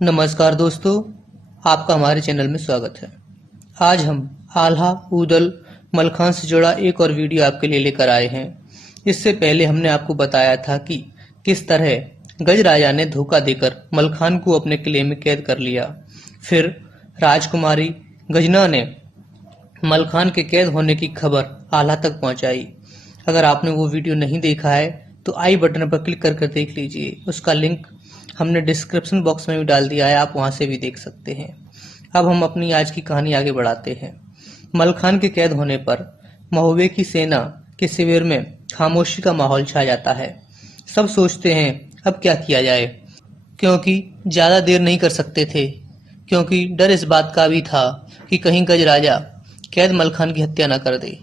नमस्कार दोस्तों, आपका हमारे चैनल में स्वागत है। आज हम आल्हा, ऊदल, मलखान से जुड़ा एक और वीडियो आपके लिए लेकर आए हैं। इससे पहले हमने आपको बताया था कि किस तरह गजराजा ने धोखा देकर मलखान को अपने किले में कैद कर लिया। फिर राजकुमारी गजना ने मलखान के कैद होने की खबर आल्हा तक पहुंचाई। अगर आपने वो वीडियो नहीं देखा है तो आई बटन पर क्लिक कर देख लीजिए। उसका लिंक हमने डिस्क्रिप्शन बॉक्स में भी डाल दिया है, आप वहां से भी देख सकते हैं। अब हम अपनी आज की कहानी आगे बढ़ाते हैं। मलखान के कैद होने पर महोबे की सेना के शिविर में खामोशी का माहौल छा जाता है। सब सोचते हैं अब क्या किया जाए, क्योंकि ज्यादा देर नहीं कर सकते थे, क्योंकि डर इस बात का भी था कि कहीं गजराजा कैद मलखान की हत्या न कर दे।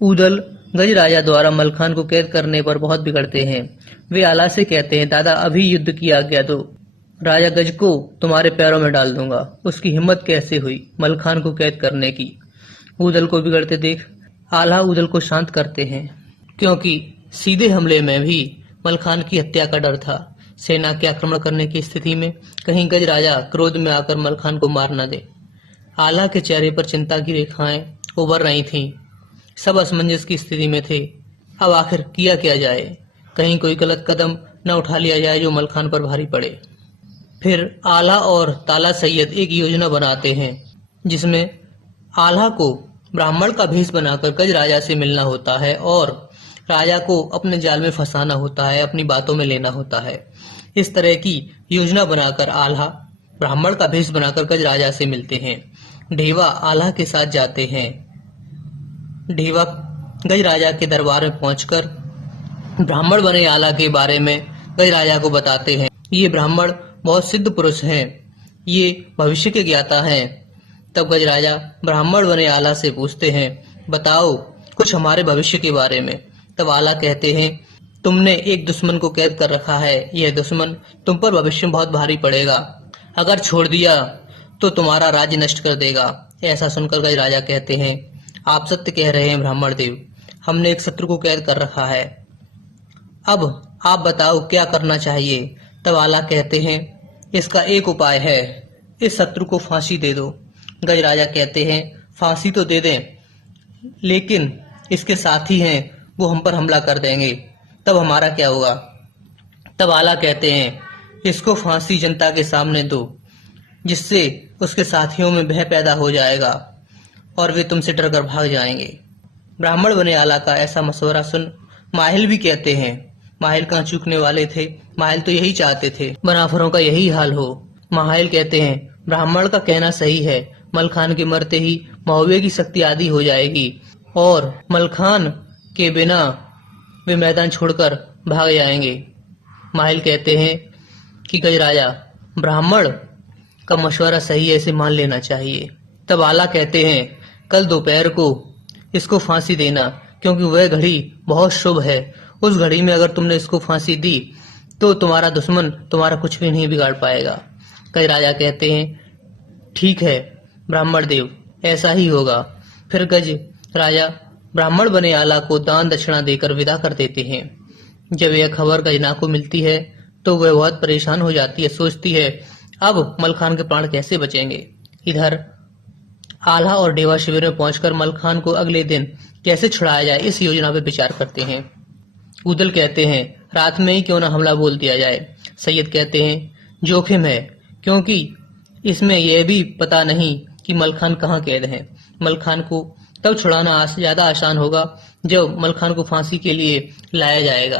ऊदल गजराजा द्वारा मलखान को कैद करने पर बहुत बिगड़ते हैं। वे आला से कहते हैं, दादा अभी युद्ध की आज्ञा दो, राजा गज को तुम्हारे पैरों में डाल दूंगा। उसकी हिम्मत कैसे हुई मलखान को कैद करने की। ऊदल को बिगड़ते देख आला ऊदल को शांत करते हैं, क्योंकि सीधे हमले में भी मलखान की हत्या का डर था। सेना के आक्रमण करने की स्थिति में कहीं गजराजा क्रोध में आकर मलखान को मार न दे। आला के चेहरे पर चिंता की रेखाएं उभर रही थीं। सब असमंजस की स्थिति में थे। अब आखिर किया क्या जाए, कहीं कोई गलत कदम न उठा लिया जाए जो मलखान पर भारी पड़े। फिर आला और ताला सैयद एक योजना बनाते हैं, जिसमें आला को ब्राह्मण का भेष बनाकर गजराजा से मिलना होता है और राजा को अपने जाल में फंसाना होता है, अपनी बातों में लेना होता है। इस तरह की योजना बनाकर आल्हा ब्राह्मण का भेष बनाकर गजराजा से मिलते हैं। ढेवा आल्हा के साथ जाते हैं। ढेवा गजराजा के दरबार में पहुंचकर ब्राह्मण बने आला के बारे में गजराजा को बताते हैं। ये ब्राह्मण बहुत सिद्ध पुरुष हैं, ये भविष्य के ज्ञाता हैं। तब गजराजा ब्राह्मण बने आला से पूछते हैं, बताओ कुछ हमारे भविष्य के बारे में। तब आला कहते हैं, तुमने एक दुश्मन को कैद कर रखा है, यह दुश्मन तुम पर भविष्य में बहुत भारी पड़ेगा। अगर छोड़ दिया तो तुम्हारा राज्य नष्ट कर देगा। ऐसा सुनकर गजराजा कहते हैं, आप सत्य कह रहे हैं ब्राह्मण देव, हमने एक शत्रु को कैद कर रखा है। अब आप बताओ क्या करना चाहिए। तब आला कहते हैं, इसका एक उपाय है, इस शत्रु को फांसी दे दो। गजराजा कहते हैं, फांसी तो दे दें, लेकिन इसके साथी हैं वो हम पर हमला कर देंगे, तब हमारा क्या होगा। तब आला कहते हैं, इसको फांसी जनता के सामने दो, जिससे उसके साथियों में भय पैदा हो जाएगा और वे तुमसे डरकर भाग जाएंगे। ब्राह्मण बने आला का ऐसा मशवरा सुन माहिल भी कहते हैं, माहिल कहाँ चूकने वाले थे, माहिल तो यही चाहते थे बनाफरों का यही हाल हो। माहिल कहते हैं, ब्राह्मण का कहना सही है, मलखान के मरते ही महोबे की शक्ति आदि हो जाएगी और मलखान के बिना वे मैदान छोड़कर भाग जाएंगे। माहिल कहते हैं कि गजराजा ब्राह्मण का मशवरा सही है, इसे मान लेना चाहिए। तब आला कहते हैं, कल दोपहर को इसको फांसी देना, क्योंकि वह घड़ी बहुत शुभ है। उस घड़ी में अगर तुमने इसको फांसी दी तो तुम्हारा दुश्मन तुम्हारा कुछ भी नहीं बिगाड़ पाएगा। गजराजा कहते हैं, ठीक है ब्राह्मण देव, ऐसा ही होगा। फिर गज राजा ब्राह्मण बने आला को दान दक्षिणा देकर विदा कर देते हैं। जब यह खबर गजना को मिलती है तो वह बहुत परेशान हो जाती है, सोचती है अब मलखान के प्राण कैसे बचेंगे। इधर आल्हा और डेवा शिविर में पहुंचकर मलखान को अगले दिन कैसे छुड़ाया जाए इस योजना पर विचार करते हैं। ऊदल कहते हैं, रात में ही क्यों ना हमला बोल दिया जाए। सैयद कहते हैं, जोखिम है, क्योंकि इसमें यह भी पता नहीं कि मलखान कहाँ कैद है। मलखान को तब छुड़ाना ज्यादा आसान होगा जब मलखान को फांसी के लिए लाया जाएगा,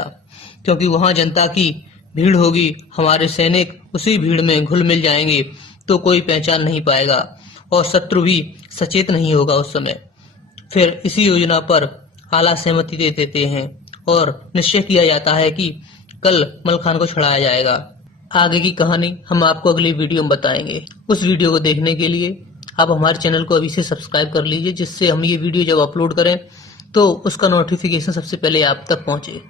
क्योंकि वहां जनता की भीड़ होगी, हमारे सैनिक उसी भीड़ में घुल मिल जाएंगे तो कोई पहचान नहीं पाएगा और शत्रु भी सचेत नहीं होगा उस समय। फिर इसी योजना पर आला सहमति दे देते हैं और निश्चय किया जाता है कि कल मलखान को छुड़ाया जाएगा। आगे की कहानी हम आपको अगली वीडियो में बताएंगे। उस वीडियो को देखने के लिए आप हमारे चैनल को अभी से सब्सक्राइब कर लीजिए, जिससे हम ये वीडियो जब अपलोड करें तो उसका नोटिफिकेशन सबसे पहले आप तक पहुंचे।